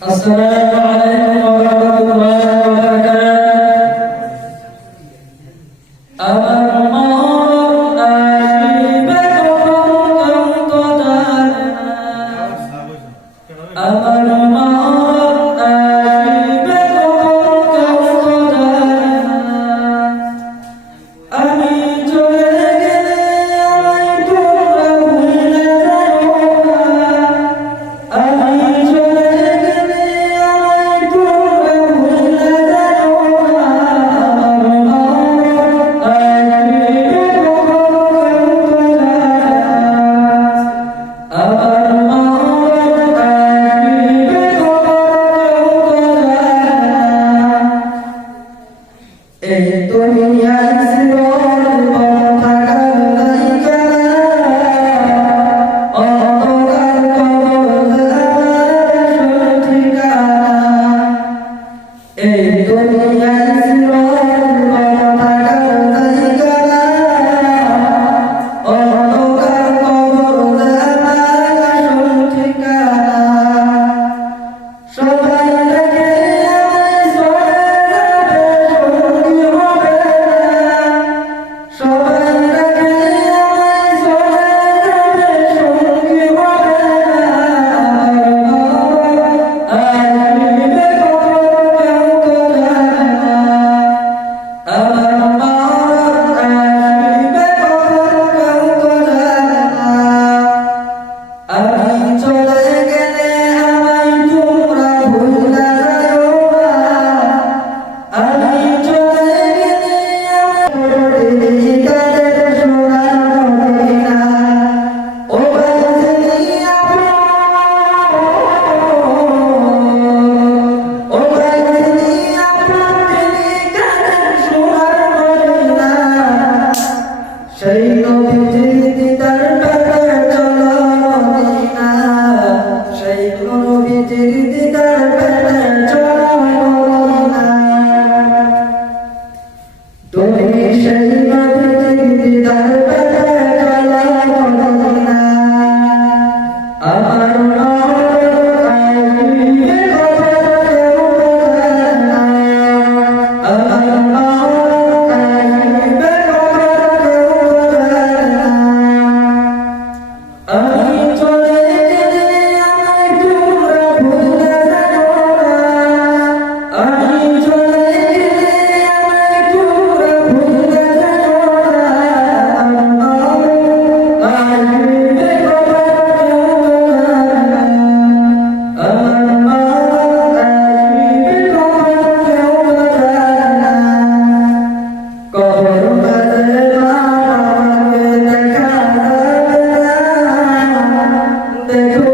السلام عليكم ورحمة الله وبركاته আমার মন আসিবে কখন তোদার আমার মন আসিবে কখন তোদার আমি চলে গেলে আমায় তোমরা ভুলে যাও না আমি চলে গেলে আমায় তোমরা ভুলে যাও না সেই নবীজির দিদার পেতে চলো মদিনা সেই নবীজির দিদার পেতে চলো মদিনা তুমি সেই নবীজির দিদার পেতে চলো মদিনা আমার দেখো